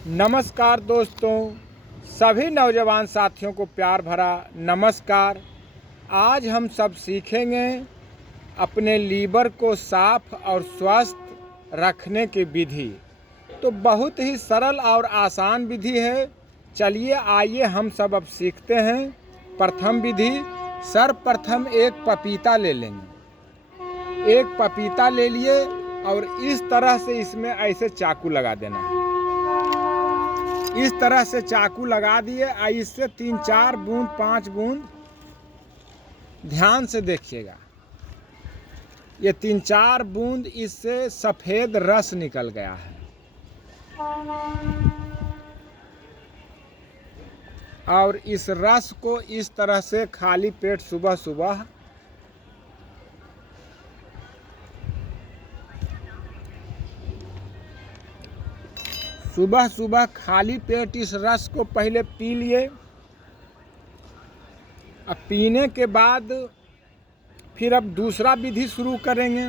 नमस्कार दोस्तों, सभी नौजवान साथियों को प्यार भरा नमस्कार। आज हम सब सीखेंगे अपने लीवर को साफ और स्वस्थ रखने की विधि। तो बहुत ही सरल और आसान विधि है। चलिए आइए हम सब अब सीखते हैं। प्रथम विधि, सर्वप्रथम एक पपीता ले लेंगे। एक पपीता ले लिए और इस तरह से इसमें ऐसे चाकू लगा देना है। इस तरह से चाकू लगा दिए। इससे 3-4 बूंद 5 बूंद ध्यान से देखिएगा। ये 3-4 बूंद इससे सफ़ेद रस निकल गया है। और इस रस को इस तरह से खाली पेट सुबह सुबह खाली पेट इस रस को पहले पी लिए। अब पीने के बाद फिर अब दूसरा विधि शुरू करेंगे,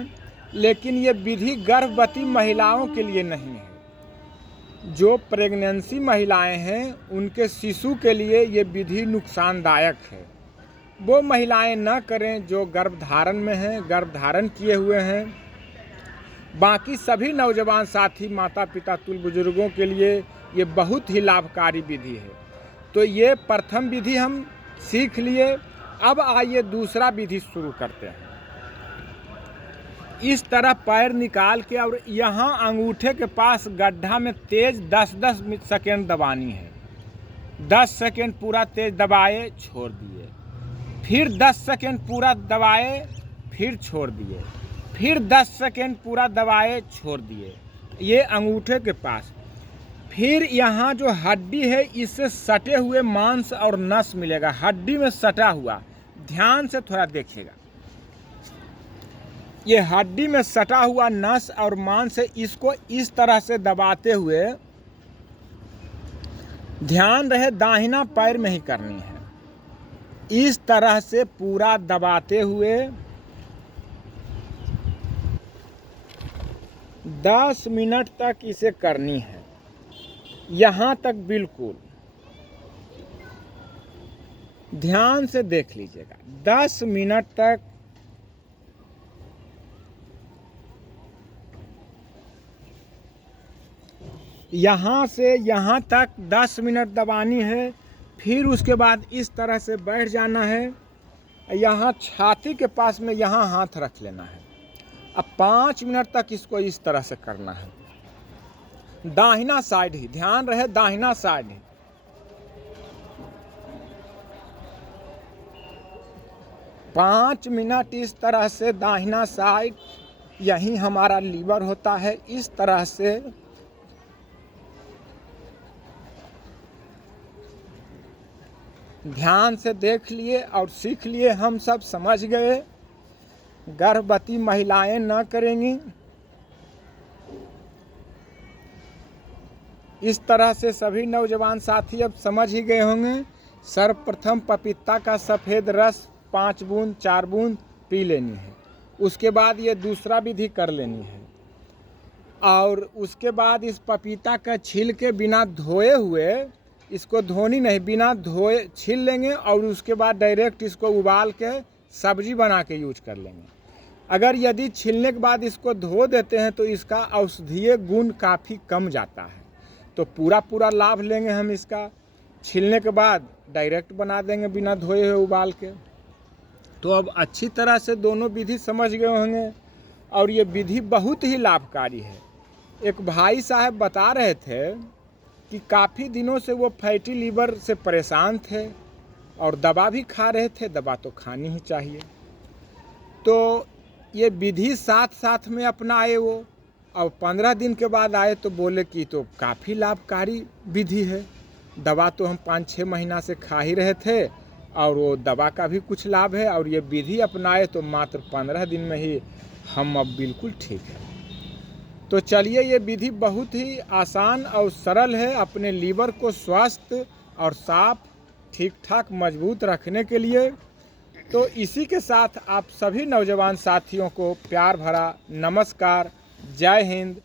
लेकिन ये विधि गर्भवती महिलाओं के लिए नहीं है। जो प्रेगनेंसी महिलाएं हैं उनके शिशु के लिए ये विधि नुकसानदायक है। वो महिलाएं न करें जो गर्भधारण में हैं, गर्भधारण किए हुए हैं। बाकी सभी नौजवान साथी माता पिता तुल बुजुर्गों के लिए ये बहुत ही लाभकारी विधि है। तो ये प्रथम विधि हम सीख लिए। अब आइए दूसरा विधि शुरू करते हैं। इस तरह पैर निकाल के और यहाँ अंगूठे के पास गड्ढा में तेज 10-10 सेकेंड दबानी है। 10 सेकेंड पूरा तेज दबाए, छोड़ दिए। फिर 10 सेकेंड पूरा दबाए, फिर छोड़ दिए। फिर 10 सेकेंड पूरा दबाए, छोड़ दिए। ये अंगूठे के पास। फिर यहाँ जो हड्डी है इससे सटे हुए मांस और नस मिलेगा। हड्डी में सटा हुआ, ध्यान से थोड़ा देखिएगा। ये हड्डी में सटा हुआ नस और मांस है। इसको इस तरह से दबाते हुए, ध्यान रहे दाहिना पैर में ही करनी है। इस तरह से पूरा दबाते हुए 10 मिनट तक इसे करनी है। यहाँ तक बिल्कुल ध्यान से देख लीजिएगा। 10 मिनट तक यहाँ से यहाँ तक 10 मिनट दबानी है। फिर उसके बाद इस तरह से बैठ जाना है। यहाँ छाती के पास में यहाँ हाथ रख लेना है। अब 5 मिनट तक इसको इस तरह से करना है। दाहिना साइड ही, ध्यान रहे दाहिना साइड ही। 5 मिनट इस तरह से दाहिना साइड, यही हमारा लीवर होता है। इस तरह से ध्यान से देख लिए और सीख लिए। हम सब समझ गए। गर्भवती महिलाएं न करेंगी। इस तरह से सभी नौजवान साथी अब समझ ही गए होंगे। सर्वप्रथम पपीता का सफ़ेद रस 5 बूंद 4 बूंद पी लेनी है। उसके बाद ये दूसरा विधि कर लेनी है। और उसके बाद इस पपीता का छील के बिना धोए हुए, इसको धोनी नहीं, बिना धोए छील लेंगे और उसके बाद डायरेक्ट इसको उबाल के सब्जी बना के यूज कर लेंगे। अगर यदि छीलने के बाद इसको धो देते हैं तो इसका औषधीय गुण काफ़ी कम जाता है। तो पूरा लाभ लेंगे हम इसका। छीलने के बाद डायरेक्ट बना देंगे बिना धोए हुए उबाल के। तो अब अच्छी तरह से दोनों विधि समझ गए होंगे। और ये विधि बहुत ही लाभकारी है। एक भाई साहब बता रहे थे कि काफ़ी दिनों से वो फैटी लीवर से परेशान थे और दवा भी खा रहे थे। दवा तो खानी ही चाहिए। तो ये विधि साथ में अपनाए वो। और 15 दिन के बाद आए तो बोले कि तो काफ़ी लाभकारी विधि है। दवा तो हम 5-6 महीना से खा ही रहे थे और वो दवा का भी कुछ लाभ है। और ये विधि अपनाए तो मात्र 15 दिन में ही हम अब बिल्कुल ठीक है। तो चलिए, ये विधि बहुत ही आसान और सरल है अपने लीवर को स्वस्थ और साफ ठीक ठाक मजबूत रखने के लिए। तो इसी के साथ आप सभी नौजवान साथियों को प्यार भरा नमस्कार। जय हिंद,